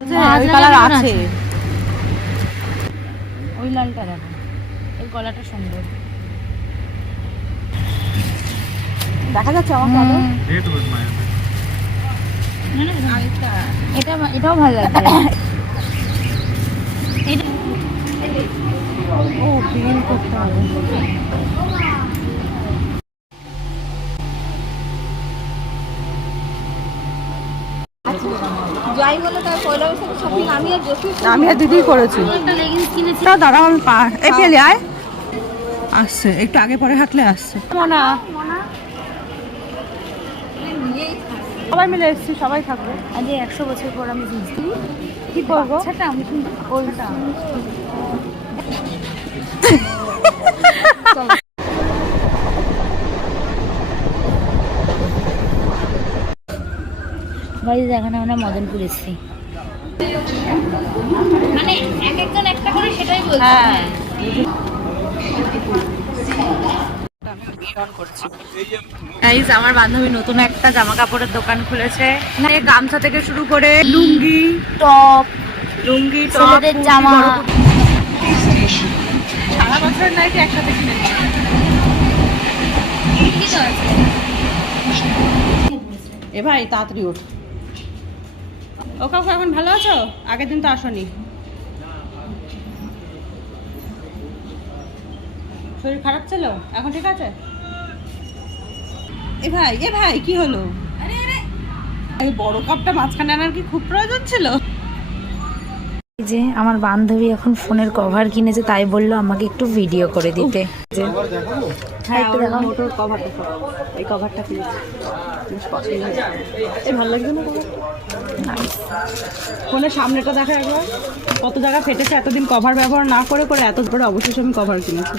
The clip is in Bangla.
ওই কালার আছে, ওই লালটা দেখো, এই গলাটা সুন্দর দেখা যাচ্ছে আমার কালো। এটাও ভালো লাগছে। ও বিল করতে হবে। যাই বলো তাই পয়লা বৈশাখে শপিং আমি আর দিদি করেছি। একটা লেগিংস কিনেছি, দাঁড়াও আমি এই পেলে আয় আসছে, একটু আগে পরে হাঁটলে আসছে। মনা সবাই মিলে এসেছি, সবাই থাকবে। আজ 100 বছর পর আমি বুঝছি কি করবো। আচ্ছা আমি ওইটা বাড়ি দেখানো আমরা মদনপুর এসেছি, মানে এক একজন একটা করে সেটাই বলছে। হ্যাঁ গাইস, আমার বান্ধবী নতুন একটা জামা কাপড়ের দোকান খুলেছে। মানে গামছা থেকে শুরু করে লুঙ্গি টপ, ছেলেদের জামা, সারা বছর নাইটি একসাথে কিনে এ ভাই তাড়াতাড়ি ওঠ। ও কাকু এখন ভালো আছো? আগের দিন তো আসনি, শরীর খারাপ ছিল, এখন ঠিক আছে? এ ভাই কি হলো? এই বড় কাপটা মাঝখানে আনার কি খুব প্রয়োজন ছিল? যে আমার বান্ধবী এখন ফোনের কভার কিনেছে, তাই বললো আমাকে একটু ভিডিও করে দিতে। হ্যাঁ একটু দেখো, মোটর কভারটা, এই কভারটা কিনেছি, ভালো লাগছে না? ফোনের সামনেটা দেখা একবার, কত জায়গা ফেটেছে এতদিন কভার ব্যবহার না করে করে, এত বড় অবশেষে আমি কভার কিনেছি।